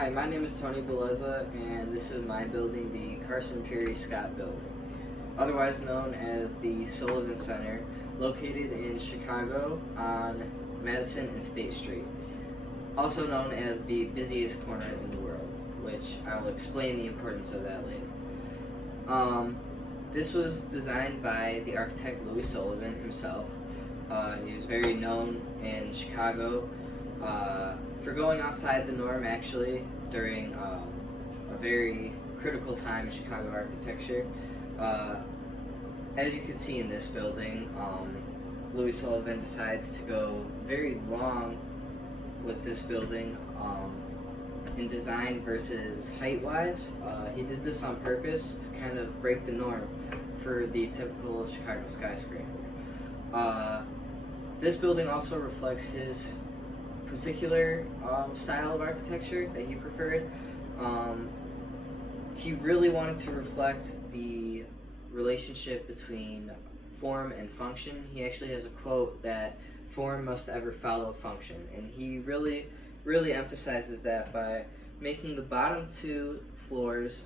Hi, my name is Tony Beleza, and this is my building, the Carson Peary Scott Building, otherwise known as the Sullivan Center, located in Chicago on Madison and State Street, also known as the busiest corner in the world, which I will explain the importance of that later. This was designed by the architect Louis Sullivan himself. He was very known in Chicago for going outside the norm, actually, during a very critical time in Chicago architecture. As you can see in this building, Louis Sullivan decides to go very long with this building in design versus height-wise. He did this on purpose to kind of break the norm for the typical Chicago skyscraper. This building also reflects his particular style of architecture that he preferred. He really wanted to reflect the relationship between form and function. He actually has a quote that form must ever follow function, and he really emphasizes that by making the bottom two floors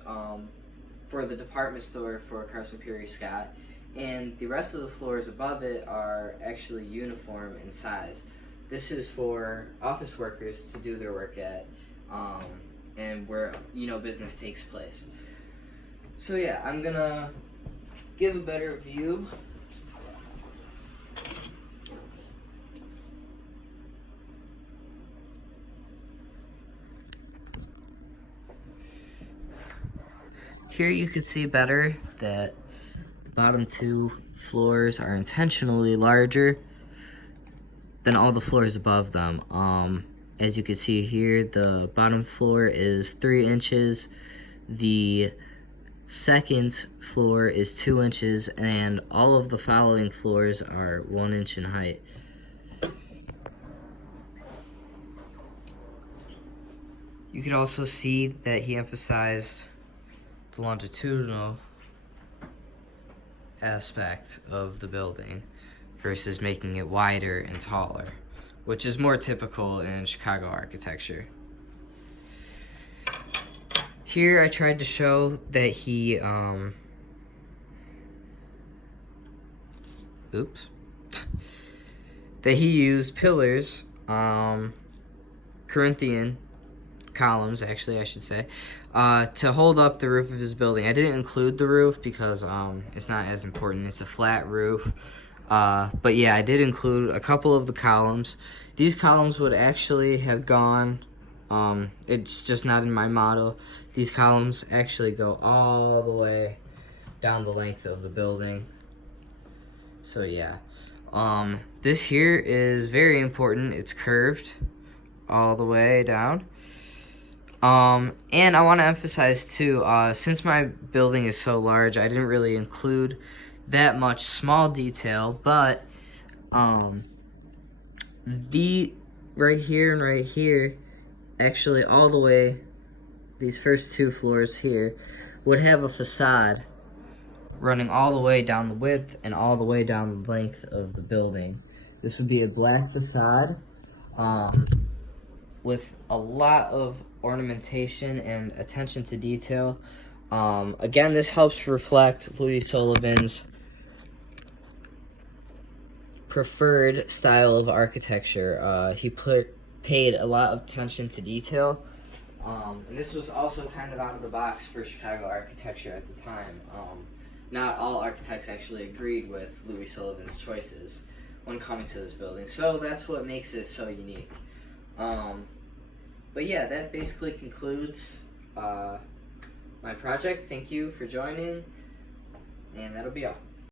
for the department store for Carson Peary Scott, and the rest of the floors above it are actually uniform in size. This is for office workers to do their work at, and where business takes place. So yeah, I'm gonna give a better view. Here you can see better that the bottom two floors are intentionally larger than all the floors above them. As you can see here, the bottom floor is 3 inches, the second floor is 2 inches, and all of the following floors are 1 inch in height. You could also see that he emphasized the longitudinal aspect of the building versus making it wider and taller, which is more typical in Chicago architecture. Here I tried to show that he that he used pillars, Corinthian columns, actually I should say, to hold up the roof of his building. I didn't include the roof because it's not as important. It's a flat roof. But yeah, I did include a couple of the columns. These columns would actually have gone, it's just not in my model. These columns actually go all the way down the length of the building. So yeah, this here is very important. It's curved all the way down. And I want to emphasize too, since my building is so large, I didn't really include that much small detail, but the right here and right here, actually all the way, these first two floors here would have a facade running all the way down the width and all the way down the length of the building. This would be a black facade with a lot of ornamentation and attention to detail. Again, this helps reflect Louis Sullivan's preferred style of architecture. He paid a lot of attention to detail, and this was also kind of out of the box for Chicago architecture at the time. Not all architects actually agreed with Louis Sullivan's choices when coming to this building, so that's what makes it so unique. But yeah, that basically concludes my project. Thank you for joining, and that'll be all.